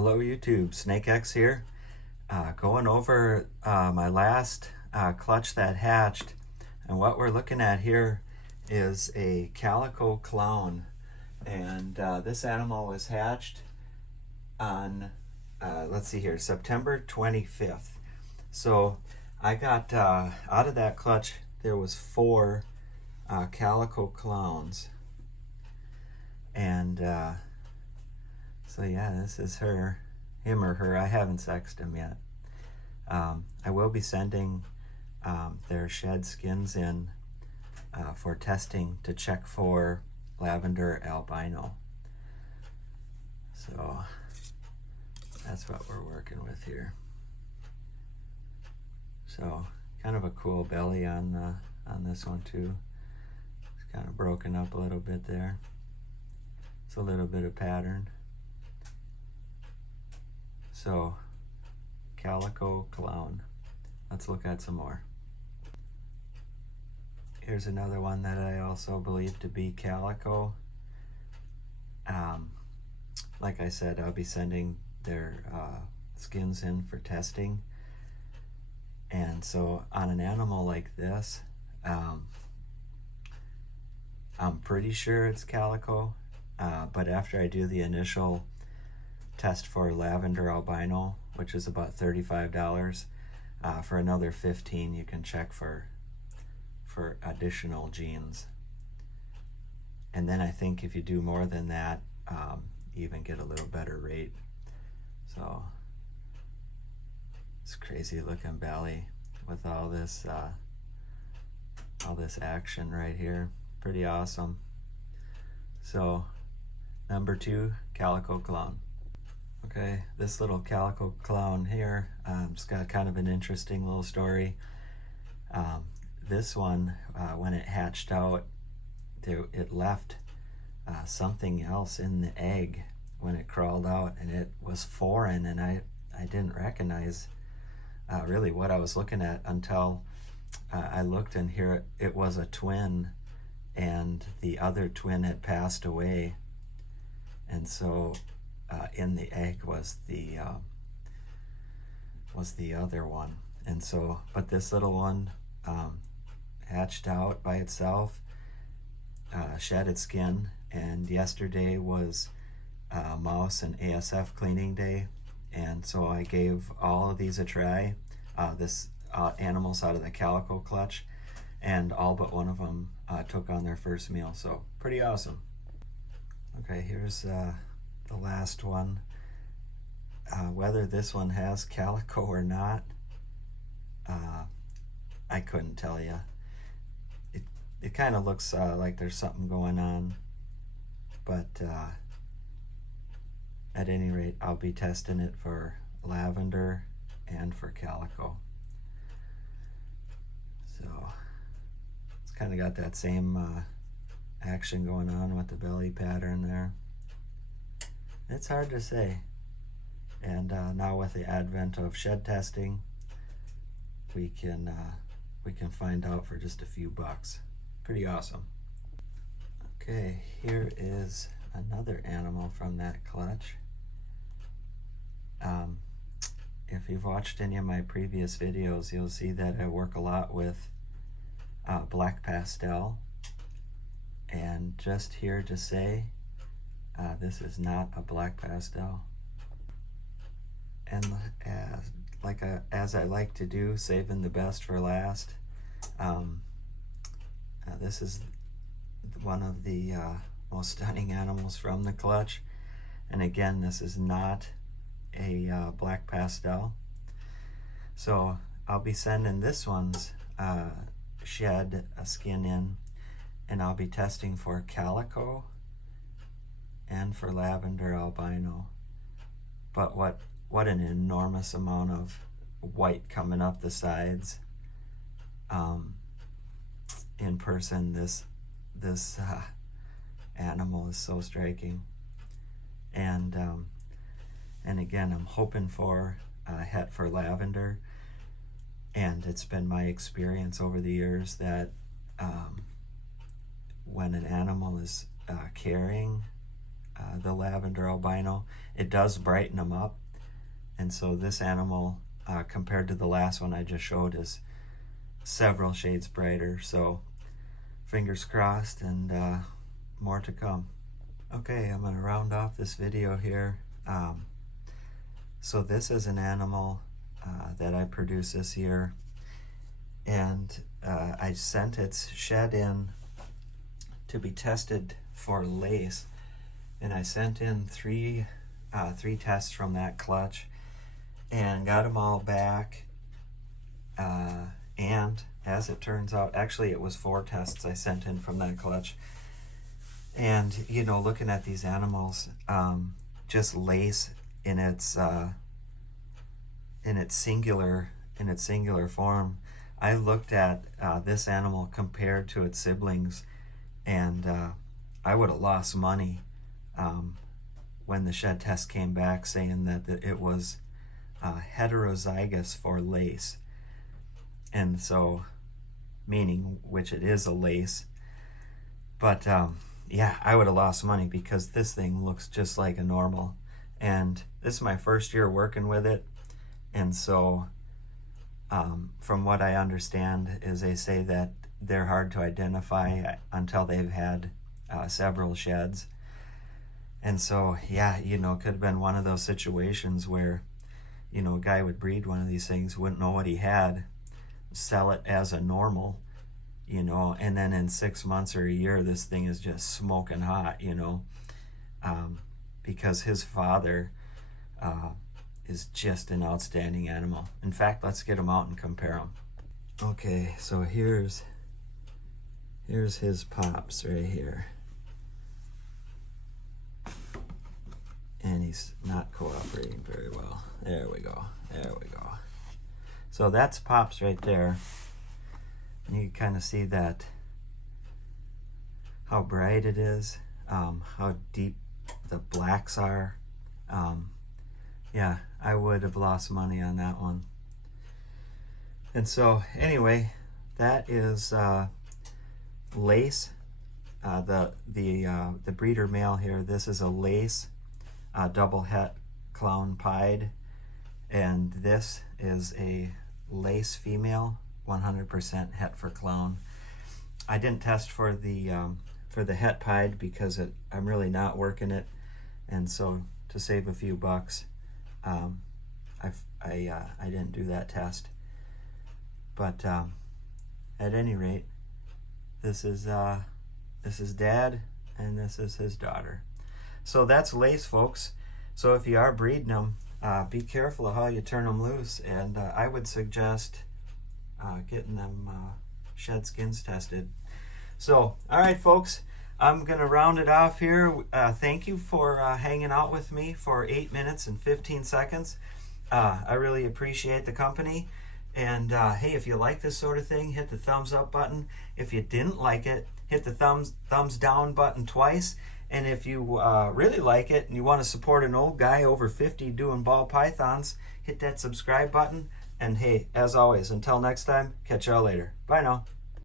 Hello YouTube, SnakeX here. Going over my last clutch that hatched, and what we're looking at here is a Calico clown, and this animal was hatched on let's see here, September 25th. So I got out of that clutch there was 4 Calico clowns, and so yeah, this is him or her. I haven't sexed him yet. I will be sending their shed skins in for testing to check for lavender albino. So that's what we're working with here. So kind of a cool belly on this one too. It's kind of broken up a little bit there. It's a little bit of pattern. So, Calico clown. Let's look at some more. Here's another one that I also believe to be Calico. Like I said, I'll be sending their skins in for testing. And so on an animal like this, I'm pretty sure it's Calico, but after I do the initial test for lavender albino, which is about $35, for another $15 you can check for additional genes, and then I think if you do more than that, you even get a little better rate. So it's crazy looking belly with all this action right here. Pretty awesome. So number 2, Calico clown. Okay, this little Calico clown here, it's got kind of an interesting little story. This one, when it hatched out, it left something else in the egg when it crawled out, and it was foreign, and I didn't recognize really what I was looking at until I looked, and here it was a twin, and the other twin had passed away, and so in the egg was the other one. And so, but this little one hatched out by itself, shed its skin, and yesterday was mouse and ASF cleaning day, and so I gave all of these a try, animals out of the Calico clutch, and all but one of them took on their first meal. So pretty awesome. Okay, here's the last one. Whether this one has Calico or not, I couldn't tell you. It kind of looks like there's something going on, but at any rate, I'll be testing it for lavender and for Calico. So it's kind of got that same action going on with the belly pattern there. It's hard to say, and now with the advent of shed testing, we can find out for just a few bucks. Pretty awesome. Okay, here is another animal from that clutch. If you've watched any of my previous videos, you'll see that I work a lot with black pastel, and just here to say, this is not a black pastel. And as I like to do, saving the best for last, this is one of the most stunning animals from the clutch. And again, this is not a black pastel. So I'll be sending this one's shed a skin in, and I'll be testing for Calico and for lavender albino. But what an enormous amount of white coming up the sides. In person, this animal is so striking, and again, I'm hoping for a het for lavender, and it's been my experience over the years that when an animal is carrying the lavender albino. It does brighten them up. And so this animal, compared to the last one I just showed, is several shades brighter. So fingers crossed, and more to come. Okay, I'm going to round off this video here. So this is an animal that I produced this year, and I sent its shed in to be tested for lace, and I sent in three tests from that clutch and got them all back, and as it turns out, actually it was 4 tests I sent in from that clutch. And you know, looking at these animals, just lace in its singular form, I looked at this animal compared to its siblings, and I would have lost money when the shed test came back saying that it was heterozygous for lace. And so, meaning, which it is a lace, but yeah, I would have lost money because this thing looks just like a normal. And this is my first year working with it, and so from what I understand is they say that they're hard to identify until they've had several sheds. And so, yeah, you know, it could have been one of those situations where, you know, a guy would breed one of these things, wouldn't know what he had, sell it as a normal, you know, and then in 6 months or a year, this thing is just smoking hot, you know, because his father is just an outstanding animal. In fact, let's get him out and compare them. Okay, so here's his pops right here. And he's not cooperating very well. There we go. So that's Pops right there. And you can kind of see that, how bright it is, how deep the blacks are. Yeah, I would have lost money on that one. And so anyway, that is lace. The breeder male here, this is a lace double het clown pied, and this is a lace female, 100% het for clown. I didn't test for the het pied because I'm really not working it, and so to save a few bucks, I didn't do that test. But at any rate, this is Dad, and this is his daughter. So that's lace, folks. So if you are breeding them, be careful of how you turn them loose, and I would suggest getting them shed skins tested. So, all right, folks, I'm going to round it off here. Thank you for hanging out with me for 8 minutes and 15 seconds. I really appreciate the company. And hey, if you like this sort of thing, hit the thumbs up button. If you didn't like it, hit the thumbs down button twice. And if you really like it and you want to support an old guy over 50 doing ball pythons, hit that subscribe button. And hey, as always, until next time, catch y'all later. Bye now.